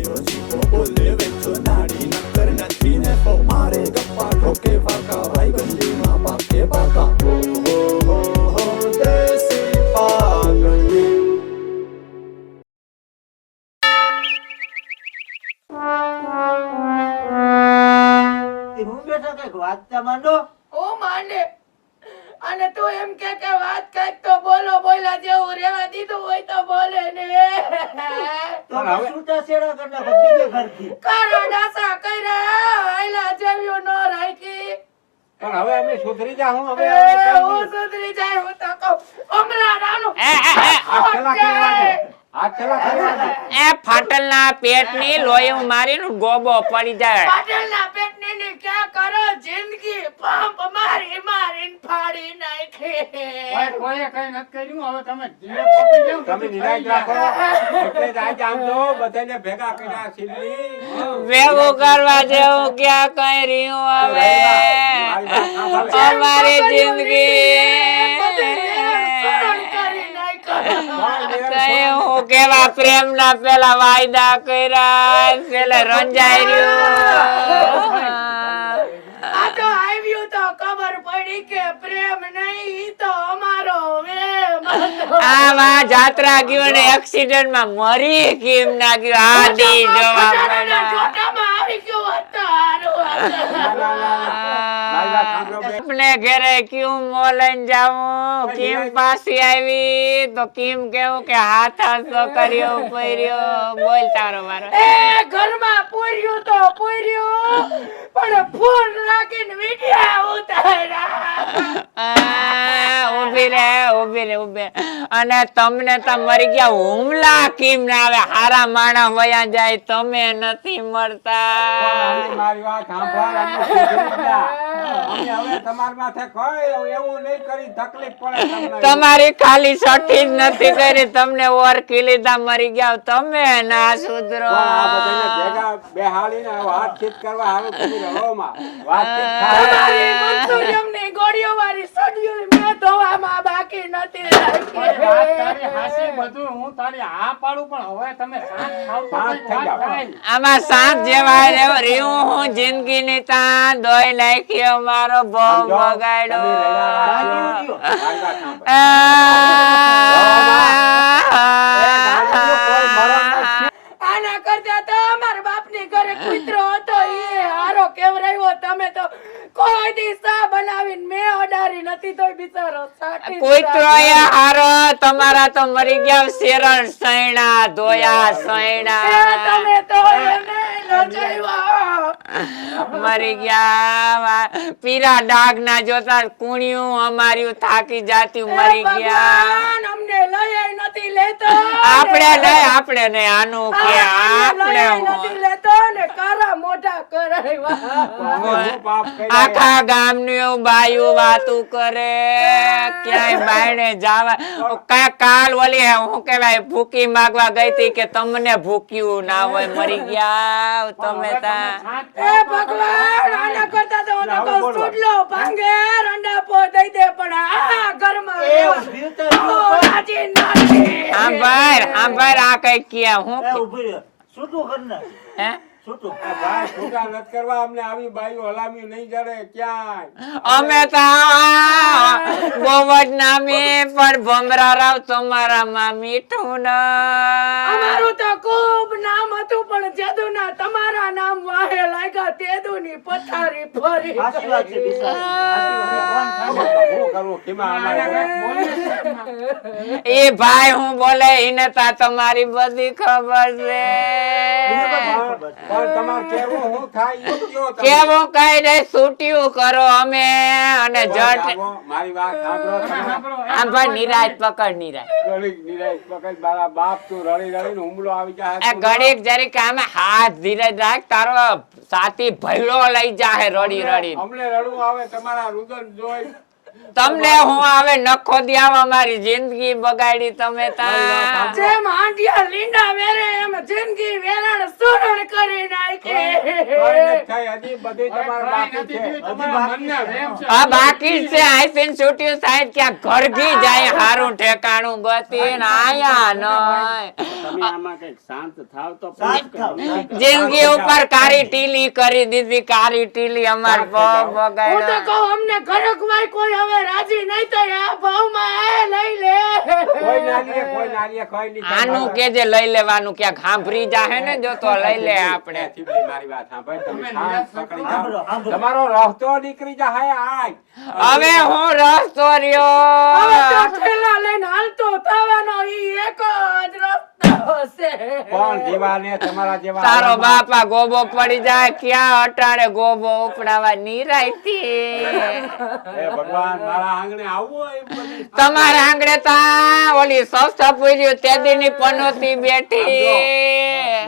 ભાઈઓ જીવો બોલે વેચો નાડી નક્કર નથી ને તો મારે ગપ્પા ઠોકે પાકા ભાઈ બંધીમાં પાકે પાકા હો દેશી પાઘડી હું બેઠા કઈક વાંચતા માંડો. ઓ માંડે અને તું એમ કે વાત કઈક તો બોલા જેવું રેવા દીધું હોય તો બોલે ને તો છૂટા છેડા કરી નાખો બીજે ઘરથી. કારો ડાસા કર્યા આયલા જેવ્યું ન રાખી પણ હવે અમે સુધરી જા હું હવે હું સુધરી જાય હું તો કહું હમણાં નાનું એ ફાટલના પેટની લોહી મારીને ગોબો પડી જાય. પાટલના પેટની ને ક્યાં કરો જિંદગી પંપ મારી મારીને ફાડી નાખી કોઈએ કઈ નથી કર્યું. હવે તમે ધીરે પકડી જાઓ, તમે નિરાશ રાખો. એટલે જ આજે આમ જો બધાને ભેગા કર્યા સિદ્ધી. ભેગું કરવા જેવું ક્યાં કઈ રહ્યું હવે અમારી જિંદગી હું કેવા પ્રેમ ના પેલા વાયદા કર્યા પેલા રંજાઈ રહ્યું. આ તો આવ્યું તો ખબર પડી કે પ્રેમ નહીં તો અમારો વેમ હતો. આમાં જાત્રા ગયું ને એક્સિડન્ટ માં મરી કેમ ના ગયું આદી જવાબ જોટામાં આવી ગયું હતું હારું अपने घरे क्यों मोलन जाऊं किम पासी આવી તો કિમ કેવું કે હાથ હાથો કર્યો પર્યો બોલ તારો મારો એ ઘરમાં પૂર્યું તો પૂર્યું પણ ફોન રાખીને વિડિયા ઉતાર્યા ઉભી રે અને તમને તો મરી ગયા હુમલા કેમ ના આવે હારા માણા વયા જાય તમે નથી મરતા. મારી વાત સાંભળ. અમે સુધરી જા. અમે હવે તમાર માથે કોઈ એવું નહીં કરી તકલીફ પડે તમને. તમારી ખાલી સઠી જ નથી કરી તમને ઓળખી લીધા મરી ગયા તમે ના સુધરો. આ બધાને ભેગા બેહાડીને વાતચીત કરવા આવે કુદી રહોમાં વાતચીત થાય. તમારી મનસુરિયમની ગોળીઓ વાળી સડિયો મેં ધોવામાં બાકી નથી રાખી. વાત તારી હાસી બધું હું તારી હા પાડું પણ હવે તમે શાંત થાવ તો કઈ વાત થાય. આમાં સાત જેવા રહ્યું હું જિંદગી ની તાં દોઈ નાખ્યો મારો બહુ બગાડ્યો. આના કરતા તો અમારા બાપની ઘરે કૂતરો હતો એ હારો કેવરાયો. તમે તો કોઈ દી સા બનાવીને મેં ઓડારી નથી તોય બિચારો સાટી કૂતરો એ હારો તમારા તો મરી ગયા શેરણ સૈણા ધોયા સૈણા તમે તો એને લજાવ્યા. મરી ગયા પીરા ડાગ ના જોતા કુણ્યું અમાર્યું થાકી જાતી મરી ગયા. ભગવાન અમને લઈ નથી લેતો. આપણે નહીં આનું કે આપણે નથી લેતો ને કારા મોઢા કરાવ્યા. આખા ગામની બાયું વાતું કરે ક્યાંય બાયણે જાવા કાલ ઓલી હું કેવાય ભૂકી માંગવા ગઈ હતી કે તમને ભૂક્યું ના હોય મરી ગયા તમે તા. એ ભગવાન આના કરતા તો હું તો કહું સુડલો ભાંગે રંડાપો દઈ દે પણ આ ઘરમાં રાજી નથી. આંભાર આ કઈ ક્યાં હું ઉભી રહે. છૂટું કર નાખ. હે છૂટું. ભાઈ છૂટા નથી કરવા. અમને આવી બાઈઓ હલામી નહીં જડે ક્યાંય. અમે તો બહુ જ નામી પણ ભમરા રાવ તમારામાં મીઠું ના. અમારું તો ખૂબ નામ હતું પણ જદુના તમારા નામ વાહે લાગ્યા તેદુની પથારી ફરી સાચી વાત છે બિચારી. શું કરવું કેમાં અમારે એ ભાઈ હું બોલે એને તા તમારી બધી ખબર છે. પણ તમારે કેવું હું થાય ઈ કયો તમે. કેવું કઈ નહીં છૂટ્યું કરો અમે અને જટ મારી વાત સાંભળો તમે. આમ ભાઈ નિરાજ પકડ નિરાજ ઘડીક નિરાશ પકડ. મારા બાપ તું રડી રડીને હુમલો આવી જાય. આ ઘડીક જરીક આમે હાથ ધીરજ રાખ તારો સાથી ભયડો લઈ જાહે રડી રડી. અમને રડવું આવે તમારા રુદન જોઈ તમને હું આવે નખો દિયામાં મારી જિંદગી બગાડી તમે તા જેમ આંડિયા લીંડા વેરે એમ જિંદગી વેરણ સુરણ કરી નાખે. કોઈ નથી થઈ, હજી બધું તમારું બાકી છે. તમારા મનના વેમ છે. આ બાકી જ છે. આઈપીન છૂટ્યું સાહેબ ક્યાં ઘરગી જાય હારું ઠેકાણું ગતી ને આયા નય તમે આમાં કઈક શાંત થાવ તો શાંત થાવ, શાંત થાવ. જિંદગી ઉપર કારી ટીલી કરી દીધી. કારી ટીલી અમાર પગ હું તો બગાડ્યો. કહું અમને ઘરકવાય કોઈ હવે રાજી નહીં થાય આ ભાવમાં લઈ લે. કોઈ ના લે, કોઈ ના લે, કોઈ નહીં થાય. આનું કે જે લઈ લેવાનું ક્યાં સાંભળી જાહે ને જો તો લઈ લે આપણે. થીબડી મારી વાત સાંભળ, તમે તમે શાંત નિરાશ પકડી સાંભળો, જાઓ. સાંભળો. તમારો રસ્તો નીકળી જાય આજ. હવે હું રસ્તો હવે તો રહ્યો. ઠેલા લઈને હાલતો થવાનો ઈ એક જ રસ્તો છે. પણ જીવાને તમારા જેવા તારો આરામ બાપા ગોબો પડી જાય ક્યાં અટાણે ગોબો ઉપડાવા નિરાયતી. એ ભગવાન મારા આંગણે આવવું હોય એમ બધી. તમારા આંગણે તા ઓલી સસ્તા પૂર્યું તેદીની પનોતી બેઠી.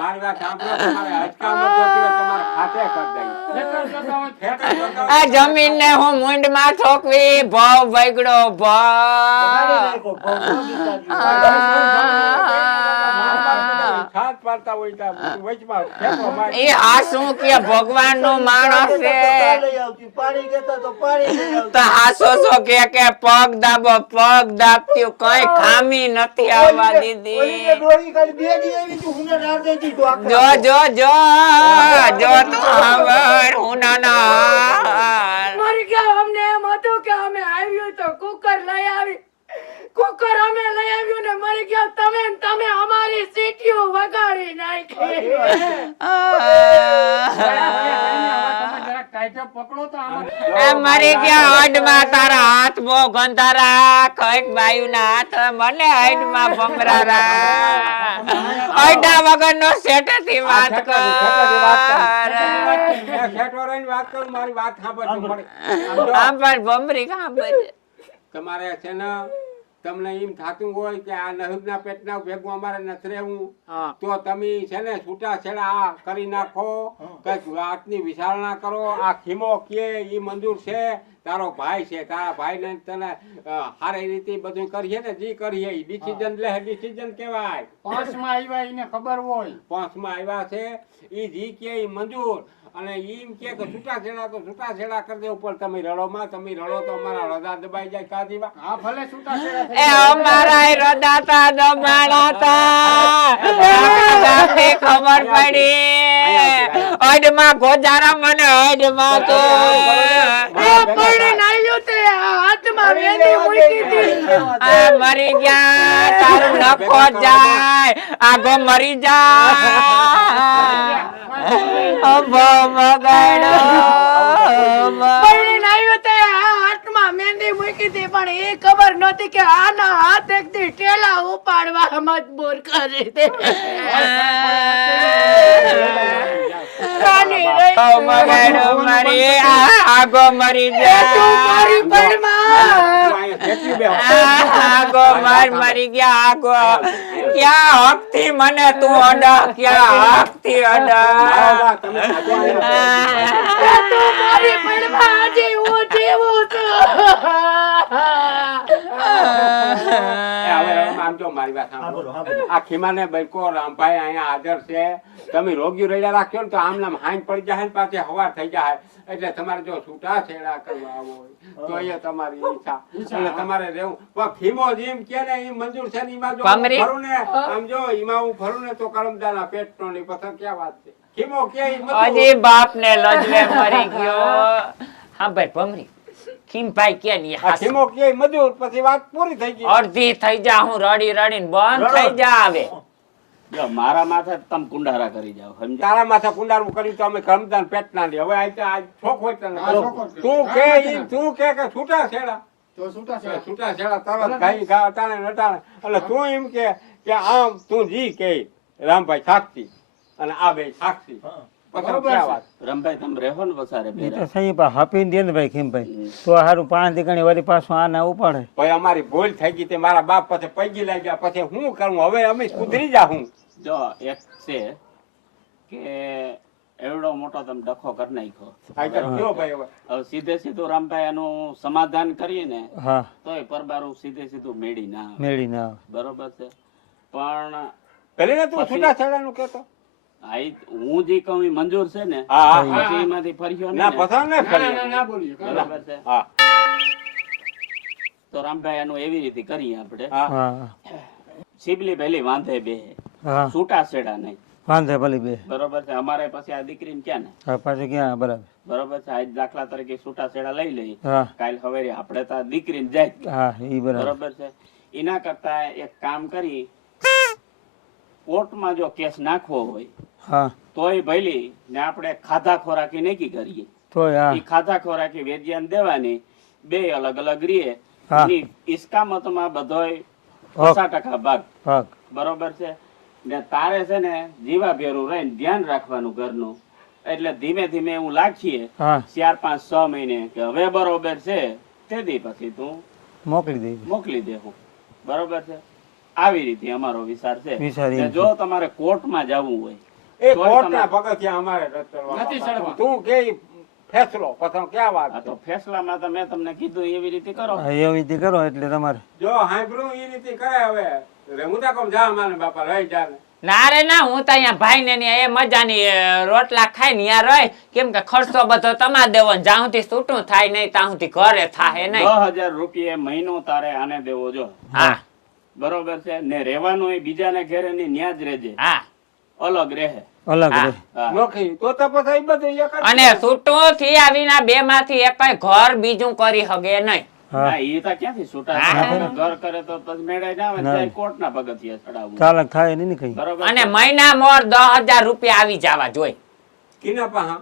મારી વાત સાંભળો, તમારે અટકાવ ન જોતી હોય, તમારે ખાતે કરી દઈ. ઠેકર જોતા હોય, ઠેકર જોતા હોય. આ જમીન ને હું મુંડ માં ઠોકવી ભાવ બગડો બગાડી ભાવ. નાખો, ખાત પાડતા હોય ત્યાં વચમાં ફેંકો મારી. એ આ શું કે ભગવાન નો માણસ છે. લઈ આવતી, પાણી કહેતા તો પાણી લઈ આવતી. તો હાસો છો કે પગ દાબો પગ દાબતી કઈ ખામી નથી આવવા ઓલીને દીધી. ડોરી ખાલી બે દી આવી હતી, હુંને રાર દઈ દીધું આખા. જો જો જો જો તું ખબર હું ના મરી ગયા. અમને એમ હતું કે અમે આવ્યું તો કુકર લઈ આવી. કુકર અમે લઈ આવ્યું ને મરી ગયા તમે અમારી સીટીઓ વગાડી નાખી. જરાક ટાઈટ પકડો તો આમાં. મરી ગયા અડમાં તારા હાથ બહુ ગંધારા કઈક બાયુ ના હાથ મને અડમાં ભમરારા અડા વગર નો સેટ થી વાત કર. એ ખેટો રહીને વાત કરું, મારી વાત સાંભળજો પડે. આમ જો, આમ પણ ભમરી ખબર તમારે છે ને તમને એમ થાતું હોય કે આ નહુબના પેટના ભેગું અમારે નથી રહેવું, તો તમે છે ને છૂટા છેડા આ કરી નાખો, કઈક વાતની વિચારણા કરો. આ ખીમો કે ઈ મંજૂર છે, તારો ભાઈ છે, તારા ભાઈને તને સારી રીતે બધું કરીએ ને જે કરીએ ઈ ડિસિઝન લે. ડિસિઝન કહેવાય. પાંચમાં આવ્યા એને ખબર હોય. 5 માં આવ્યા છે, ઈ જી કે ઈ મંજૂર. અને એમ કે છૂટા છેડા તો છૂટા છેડા કરી દેવું, પણ તમે રડો માં, તમે રડો તો અમારા હૃદય દબાઈ જાય. કાજીવા હા ભલે છૂટા છેડા થઈ એ જાય. અમારા રદાતા દબાણાતા ગામની ખબર પડી અડમાં ગોજારા મને અડમાં તો એ પરણીને આવ્યું તે હાથમાં વેદી મૂકી હતી. આ મરી ગયા તારું નખો જાય આગો મરી જાય બગાડો પરણીને આવ્યું તે હાથમાં મહેંદી મૂકી હતી પણ એ ખબર નહોતી કે આના હાથ એકથી ટેલા ઉપાડવા મજબૂર કરી દે. રાની રહી. બગાડો મરી આગો મરી તું જાય મારી પડમાં. ખેતી બે આગો મરી ગયા આગો ક્યાં હક થી મને તું અડા ક્યાં હક થી અડા તમે આજે તું મારી પડમાં હજી હું જીવું છું. આમ જો મારી વાત સાંભળો. સાંભળો, સાંભળો. આ ખીમાને બૈકો રામભાઈ અહીંયા હાજર છે. તમે રોગી રડ્યા રાખ્યો ને તો આમ નામ હાઈન પડી જાય ને પાછી હવાર થઈ જાય. એટલે તમારે જો છૂટા છેડા કરવા હોય તો એ તમારી ઈચ્છા. એટલે તમારે રહેવું. પણ ખીમો જેમ કે ને એ મંજૂર છે ને એમાં જો હું ભમરી. ફરું ને આમ જો એમાં હું ફરું ને તો કરમદાના પેટનો ની પછી ક્યાં વાત છે. ખીમો કે ઈ મંજૂર. હજી બાપ ને લજવે મરી ગયો. હા ભાઈ ભમરી ખીમભાઈ કે ની આ ખીમો કે ઈ મંજૂર પછી વાત પૂરી થઈ ગઈ. અડધી થઈ જા હું રડી રડીને બંધ થઈ જા આવે જો મારા માથે તમે કુંડારા કરી જાઓ સમજ્યા? તારા માથે કુંડારું કર્યું તો અમે કરમદાન પેટના લે. હવે આ છોક હોય તને. આ છોક હોય. તું કે ઈ તું કે છૂટા છેડા. તો છૂટા છેડા. છૂટા છેડા તરત ગાઈ ગા અટાણે ને અટાણે. એટલે તું એમ કે આમ તું જી કે રામભાઈ સાક્ષી અને આ બે સાક્ષી. પછી બરોબર ક્યાં છે. વાત? રમભાઈ તમે રહેવો ને પસારે એ તો ભેરા. સહી પા હાપીને દે ને ભાઈ ખીમભાઈ તો હારું 5 દીકણી વળી પાછું આ ના ઉપાડે. ભાઈ અમારી ભૂલ થઈ ગઈ તે મારા બાપ પછી પૈકી લઈ ગયા. પછી હું કરું? હવે અમે સુધરી જા હું. જો એક છે કે એવડો મોટો તમે ડખો કરી નાખ્યો. આ તો કયો ભાઈ હવે હવે સીધે સીધું રામભાઈ આનું સમાધાન કરીએ ને હા તોય પરબારું સીધે સીધું મેળી ના આવે. મેળી ના આવે. બરોબર છે. પણ પેલી ને તું છૂટાછેડાનું કહેતો આ હું જે કહું ઈ મંજૂર છે ને હા પછી એમાંથી ફર્યો ના ને પસંદ ને ના બોલીએ બરાબર છે. હા તો રામભાઈ આનું એવી રીતે કરીએ આપણે. હા હા શીબલી પહેલી વાંધે બે હા છૂટા છેડા નહીં. વાંધે ભલે બે. બરોબર છે. અમારે પછી આ દીકરીને ક્યાં ને હા પાછું ક્યાં બરાબર. બરોબર છે. આજ દાખલા તરીકે છૂટા છેડા લઈ લઈ હા કાલ હવે આપણે તો આ દીકરીને જાય હા ઈ બરાબર. બરોબર છે. એના કરતા એક કામ કરી કોર્ટમાં જો કેસ નાખવો હોય હા તોય ભઈલી ને આપણે ખાધા ખોરાકી નક્કી કરીએ. તોય હા ઈ ખાધા ખોરાકી વેજિયાને દેવાની બે અલગ અલગ રીએ. હા. એની ઇસ્કામતમાં બધોય હક. 50% ભાગ. હક. બરોબર છે. ને તારે છે ને જીવા ભેરું રહીને ધ્યાન રાખવાનું ઘરનું. એટલે ધીમે ધીમે એવું લાગીએ હા 4, 5, 6 મહિને કે હવે બરોબર છે તેથી પછી તું મોકલી દઈ. મોકલી દેવું. બરોબર છે. આવી રીતે અમારો વિચાર છે. વિચાર એમ ને જો તમારે કોર્ટમાં જવું હોય એ તોય કોર્ટના તમે- પગથિયાં અમારે નથી ચડવા નથી બાપા. ચડવા. તું કે ઈ ફેસલો પછી ક્યાં વાત આ છે? તો ફેસલામાં તો મેં તમને કીધું એવી રીતે કરો. હા એવી રીતે કરો એટલે તમારે જો હાંભળું ઈ રીતે કરે હવે હું તો કહું જા માને બાપા રહી જા ને. ના રે ના, હું તો અહીંયા ભાઈ ને એ મજાની રોટલા ખાઈ ને ત્યાં રહે, કેમ કે ખર્ચો બધો તમારે દેવો ને જ્યાં સુધી છૂટું થાય નહીં ત્યાં સુધી ઘરે થાય નહીં. 10,000 રૂપિયા મહિનો તારે આને દેવો જો. હા બરોબર છે. ને રહેવાનું એ બીજાને ઘરે ની ન્યા જ રહેજે. હા અલગ રહે. અલગ હા. રહે. હા. નોખી તો પછી ઈ બધું એક જ અને છૂટું થયા વિના બે માંથી એક ઘર બીજું કરી હગે નહીં. હા ના, ઈ તો ક્યાંથી છૂટા હા. થાય? ઘર કરે તો પછી મેળાય ના આવે ને ના. ત્યાં કોર્ટના પગથિયે ચડાવવું. ચાલક થાય નહીં ને કઈ. બરોબર અને છે? મહિના મોર 10,000 રૂપિયા આવી જવા જોઈએ. કિના પાહા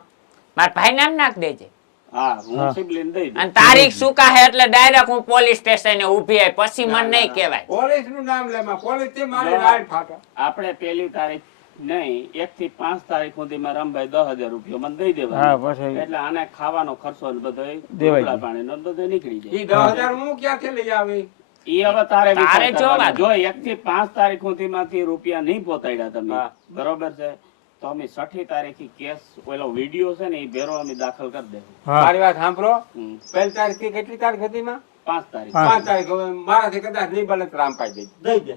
મારા ભાઈ નામ નાખ દેજે. હા હું સિબલીને દઈ દઉં. અને તારીખ સુકા હે એટલે ડાયરેક્ટ હું પોલીસ સ્ટેશને ઊભી આવી, પછી મને નહીં કહેવાય. પોલીસ નું નામ લે માં પોલીસ થી મારી રાડ ફાટે. આપણે પેલી તારીખ નહીં 1 થી 5 તારીખ સુધીમાં રામભાઈ 10,000 રૂપિયા મને દઈ હા દેવા. પછી એટલે આને ખાવાનો ખર્ચો ને બધો દેવાઈ જાય. પાણીનો બધો નીકળી જાય. ઈ 10,000 હું ક્યાંથી લઈ આવી? ઈ હવે તારે તારે વિચાર જોવા કરવાનો. જો 1 થી 5 તારીખ સુધીમાંથી રૂપિયા નહીં પહોંચાડ્યા તમે હા. બરોબર છે તો અમે 6ઠી તારીખે કેસ ઓલો વિડિયો છે ને એ ભેરો અમે દાખલ કરી દેવું. હા મારી વાત સાંભળો હમ. પહેલી તારીખ થી કેટલી તારીખ હતી માં? 5 તારીખ. હા. 5 તારીખ. હવે મારાથી કદાચ નહીં બને તો રામપાઈ દઈ. દઈ દે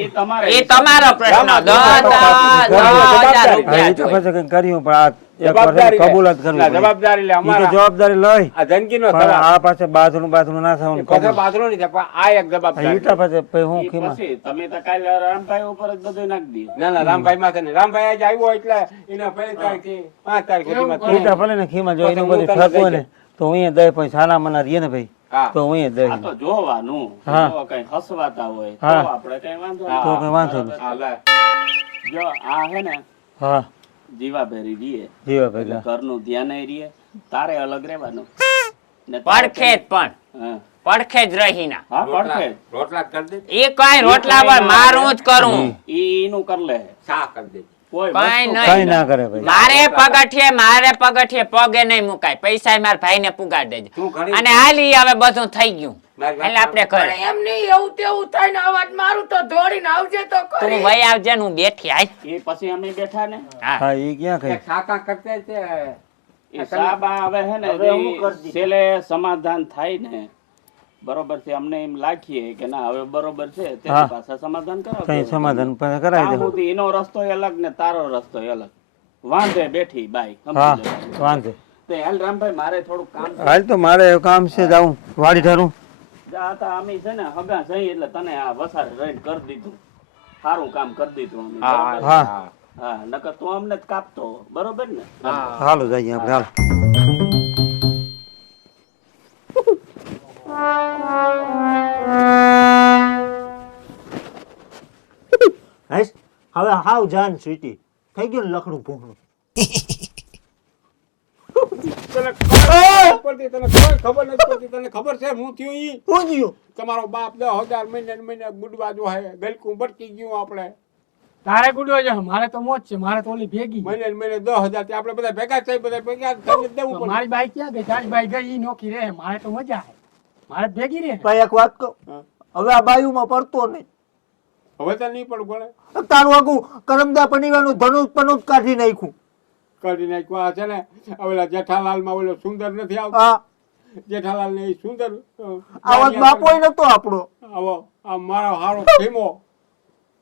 ઈ તમારે એ તમારો પ્રશ્ન. રામા, 10,000 રૂપિયા હા, ઈ તો જોઈએ. પછી કંઈ કર્યું પણ આ એક વાર જવાબદારી લે. કબૂલાત કરવી ના, પડે. જવાબદારી લે ઈ તો અમારા જવાબદારી લઈ આ જિંદગીનો પણ સવાલ. આ પાસે બાથરૂમ ના થવાનું પછી કબૂલ. બાથરૂમ નહીં થાય, પણ આ એક જવાબદારી ઈટા પાસે પછી હું ઈ ખીમા પછી તમે તો કાલે રામભાઈ ઉપર જ બધું નાખી દો. ના ના રામભાઈ માથે નહીં. રામભાઈ આજે આવ્યો એટલે એના પહેલી તારીખ થી 5 તારીખ સુધીમાં ઈટા ભલે ને ખીમા જો પછી એનું હું બધું તને થતું હોય દઈ ને તો હું અહીંયા દઈ પછી સાના મના રહીએ ને ભાઈ હા. તો હું અહીંયા આ તો દઈ જોવાનું. હા. જો કઈ હસવાતા હોય તો હા. આપણે કઈ વાંધો હા. તો નહીં. કઈ વાંધો બરાબર. નહીં. હા, લે. જો આ હે ને હા જીવાભેરી રીએ જીવા એટલે ભેગા ઘરનું ધ્યાન રીએ તારે અલગ રહેવાનું ને પડખે જ પણ હા. પડખે જ રહી ના. હા રોટલા પડખે રોટલા કરી દે. એ કઈ રોટલા પર મારું જ કરું. ઈ ઈનું કર લે શા કરી દે. કોઈ કઈ વસ્તુ કઈ નહીં. ના કરે ભાઈ. મારે પગઠિયે પગે નહીં મુકાય. પૈસા મારા ભાઈને પુગાડી દેજો. તું ઘણી અને હાલી હવે બધું થઈ ગયું. મારી વાત એટલે આપણે પણ ઘરે એમ નહીં એવું તેવું થાય ને અવાજ મારું તો દોડીને આવજે તો તું ખરી. વહી આવજે ને હું બેઠી આય. એ પછી અમે બેઠા ને હા હા ઈ ક્યાં કઈ એક શાકા કરતે છે. એ સાબા આવે હે ને હવે હું જે કરી દીધું. છેલ્લે સમાધાન થાય ને બરોબર છે અમને એમ લાગીએ કે ના હવે બરોબર છે હા. તેથી પાછા સમાધાન કરો કઈ સમાધાન પછી કરાવી દે. એનો રસ્તો અલગ ને તારો રસ્તો અલગ વાંધે બેઠી બાઈ હા સમજી લેવાનું. વાંધે. તો હાલ રામભાઈ મારે થોડું કામ છે. હાલ તો મારે કામ છે જાઉં વાડી ઠારું. જા તા અમે છે ને હગા જઈ એટલે તને આ વસારે રહીને કરી દીધું સારું કામ કરી દીધું અમે હા બરોબર? હા. હા હા નકર તું અમને જ કાપતો બરોબર ને હા. હાલો જઈએ આપણે હાલો. હસ હવે હાવ જાન છૂટી થઈ ગયું ને લખડું ભૂખડું તને ખબર પડતી, તને કોઈ ખબર નથી પડતી. તને ખબર છે હું થયું ઈ? હું ગયું તમારો બાપ 10,000 મહિને ને મહિને ગુડવા જો હે ગલકું બટકી ગયું આપણે તારે ગુડો છે મારે તો મોજ છે મારે તો ઓલી ભેગી છે. મહિને ને મહિને 10,000 થી આપણે બધા ભેગા થઈ બધા ભેગા થઈને જ દેવું તો પડે. મારી બાઈ ક્યાં ગઈ તારી બાઈ ગઈ ઈ નોખી રહે મારે તો મજા આવે મારે ભેગી રહે ભાઈ એક વાત કહું હવે આ બાયુમાં પડતો નહીં હવે તો નહીં પણ ગોળે. તારું આગું કરમદા પનીવાનું ધનુષ પનુષ કાઢી નાખ્યું કરી નાખ્યો આ છે ને ઓલા જેઠાલાલમાં ઓલો સુંદર નથી આવતો હા જેઠાલાલ ને ઈ સુંદર આવાજ બાપોય નતો આપણો આવો આ મારો હારો ખીમો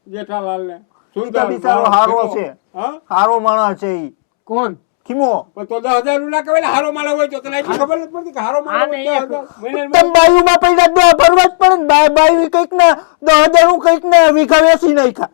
જેઠાલાલ ને સુંદર બિચારો હારો ખીમો. છે હા હારો માણસ છે ઈ કોણ ખીમો પણ તો 10,000 નું ના કહેવાય ને હારો માળો હોય તો તને એટલી ખબર નથી પડતી કે હારો માળો આને હોય એક 10,000 મહિને તમ બાયુમાં પૈસા દો ભરવા જ પડે ને બાયુ કઈક ને 10,000 કઈક ને વીઘા વેચી નાખ્યા